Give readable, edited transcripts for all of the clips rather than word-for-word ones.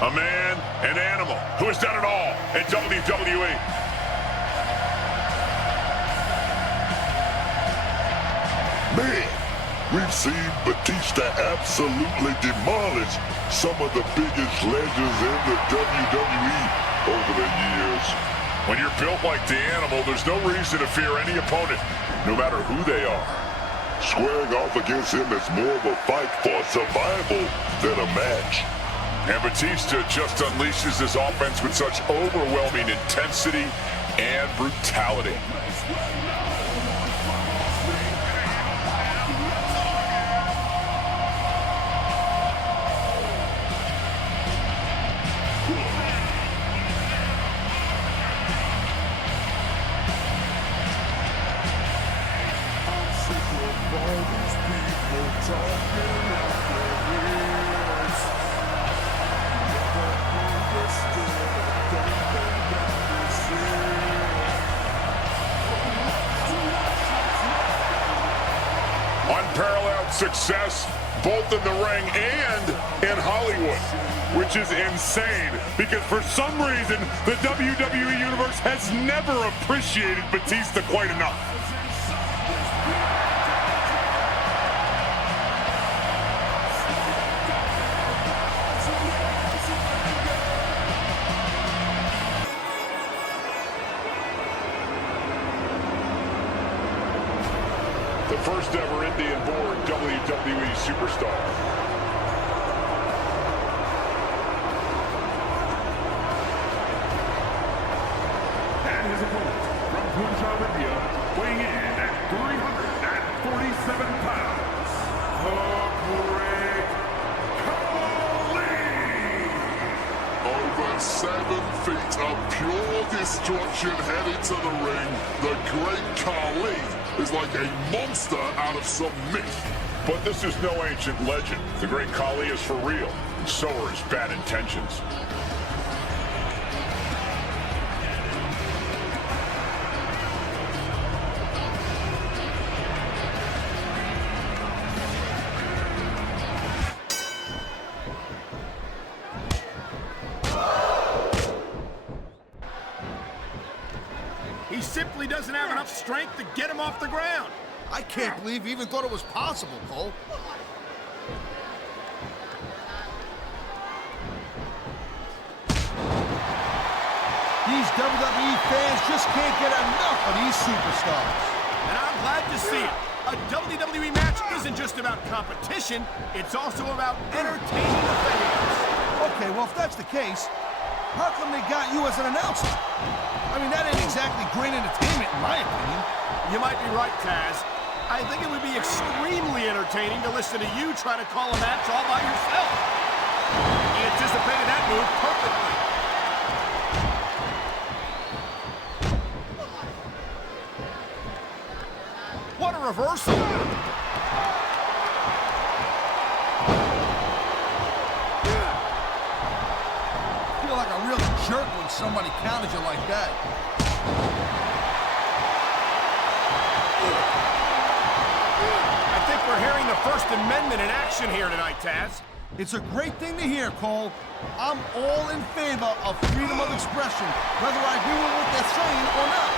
A man, an animal, who has done it all in WWE. Man, we've seen Batista absolutely demolish some of the biggest legends in the WWE over the years. When you're built like the animal, there's no reason to fear any opponent, no matter who they are. Squaring off against him is more of a fight for survival than a match. And Batista just unleashes his offense with such overwhelming intensity and brutality. Unparalleled success, both in the ring and in Hollywood, which is insane because for some reason, the WWE Universe has never appreciated Batista quite enough. The first ever Indian-born WWE superstar. And his opponent from Punjab, India, weighing in at 347 pounds, the Great Khali. Over 7 feet of pure destruction headed to the ring, the Great Khali is like a monster out of some myth. But this is no ancient legend. The Great Khali is for real, and so are his bad intentions. He simply doesn't have enough strength to get him off the ground. I can't believe he even thought it was possible, Cole. These WWE fans just can't get enough of these superstars. And I'm glad to see it. A WWE match isn't just about competition, it's also about entertaining the fans. Okay, well, if that's the case, how come they got you as an announcer? I mean, that ain't exactly great entertainment, in my opinion. You might be right, Taz. I think it would be extremely entertaining to listen to you try to call a match all by yourself. He anticipated that move perfectly. What a reversal! I feel like a real jerk when somebody counters you like that. I think we're hearing the First Amendment in action here tonight, Taz. It's a great thing to hear, Cole. I'm all in favor of freedom of expression, whether I agree with what they're saying or not.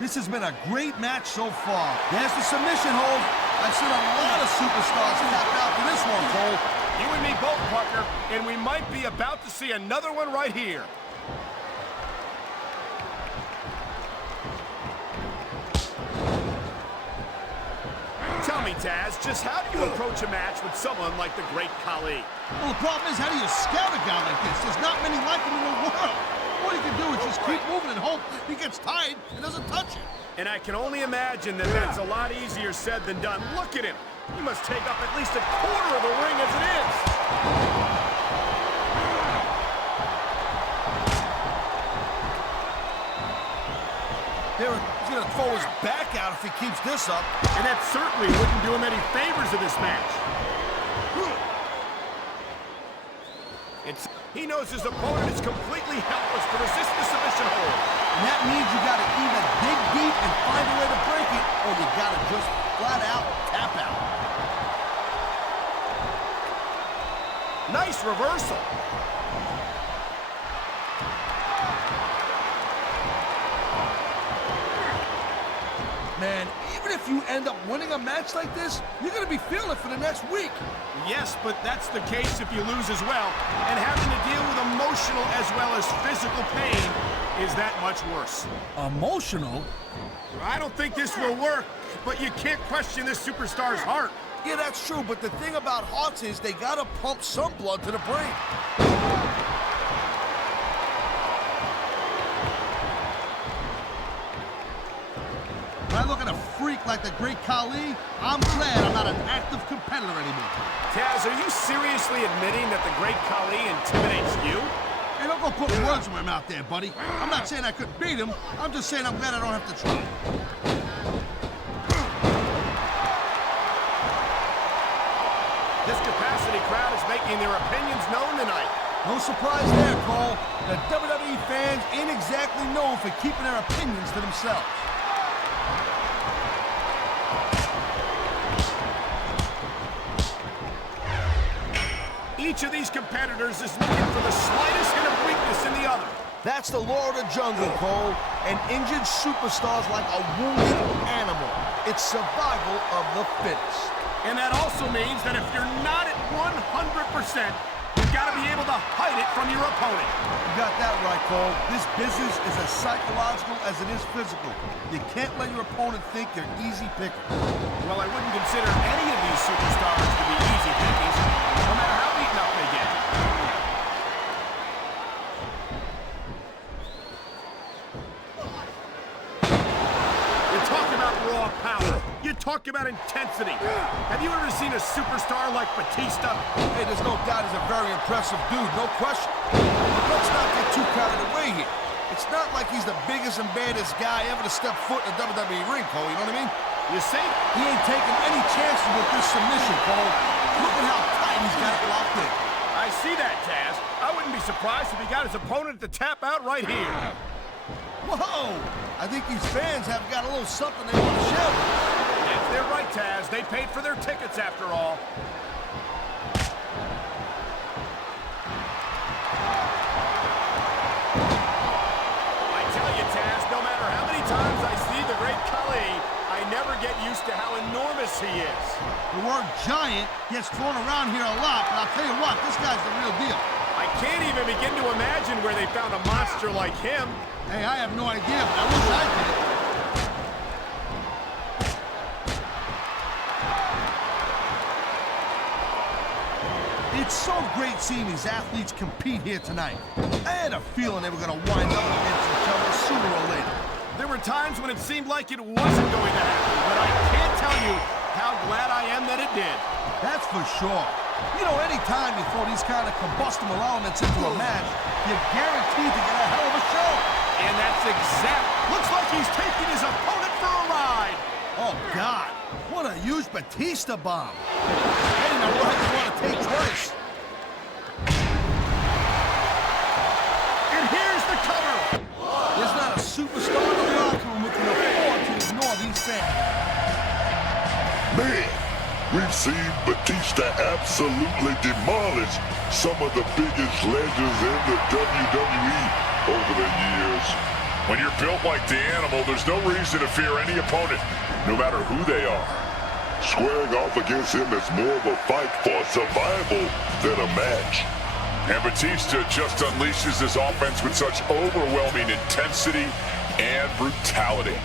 This has been a great match so far. There's the submission hold. I've seen a lot of superstars tap out to this one, Cole. You and me both, partner, and we might be about to see another one right here. Tell me, Taz, just how do you approach a match with someone like the Great Khali? Well, the problem is, how do you scout a guy like this? There's not many like him in the world. All you can do is just keep moving and hope he gets tired and doesn't touch you. And I can only imagine that that's a lot easier said than done. Look at him. He must take up at least a quarter of the ring as it is. He's going to throw his back out if he keeps this up. And that certainly wouldn't do him any favors in this match. He knows his opponent is completely helpless to resist the submission hold. And that means you got to either dig deep and find a way to break it, or you gotta just flat out tap out. Nice reversal. Man, even if you end up winning a match like this, you're gonna be feeling it for the next week. Yes, but that's the case if you lose as well. And having to deal with emotional as well as physical pain is that much worse. Emotional? I don't think this will work, but you can't question this superstar's heart. Yeah, that's true, but the thing about hearts is they gotta pump some blood to the brain. When I look at a freak like the Great Khali, I'm glad I'm not an active competitor anymore. Taz, are you seriously admitting that the Great Khali intimidates you? Hey, don't go putting words in my mouth there, buddy. I'm not saying I couldn't beat him. I'm just saying I'm glad I don't have to try. This capacity crowd is making their opinions known tonight. No surprise there, Cole. The WWE fans ain't exactly known for keeping their opinions to themselves. Each of these competitors is looking for the slightest hint of weakness in the other. That's the law of the jungle, Cole. An injured superstar's like a wounded animal. It's survival of the fittest. And that also means that if you're not at 100%, you've got to be able to hide it from your opponent. You got that right, Cole. This business is as psychological as it is physical. You can't let your opponent think you're easy pickers. Well, I wouldn't consider any of these superstars to be easy pickings, no matter how beaten up they get. You talk about raw power. You talk about intensity. Have you ever seen a superstar like Batista? Hey, there's no doubt he's a very impressive dude, no question. But let's not get too carried away here. It's not like he's the biggest and baddest guy ever to step foot in a WWE ring, Cole, you know what I mean? You see? He ain't taking any chances with this submission, Cole. Look at how tight he's got it locked in. I see that, Taz. I wouldn't be surprised if he got his opponent to tap out right here. Whoa! I think these fans have got a little something they want to share with us. If they're right, Taz, they paid for their tickets after all. I tell you, Taz, no matter how many times I see the Great Khali, I never get used to how enormous he is. The word giant gets thrown around here a lot, but I'll tell you what, this guy's the real deal. I can't even begin to imagine where they found a monster like him. Hey, I have no idea, but I wish I did. It's so great seeing these athletes compete here tonight. I had a feeling they were going to wind up against each other sooner or later. There were times when it seemed like it wasn't going to happen, but I can't tell you how glad I am that it did. That's for sure. You know, any time you throw these kind of combustible elements into a match, you're guaranteed to get a hell of a show. And that's exact. Looks like he's taking his opponent for a ride. Oh, God. What a huge Batista bomb. I didn't know what you want to take twice. And here's the cover. There's not a superstar in the locker room who can afford to ignore these fans. Man, we've seen Batista absolutely demolish some of the biggest legends in the WWE over the years. When you're built like the animal, there's no reason to fear any opponent, no matter who they are. Squaring off against him is more of a fight for survival than a match. And Batista just unleashes his offense with such overwhelming intensity and brutality.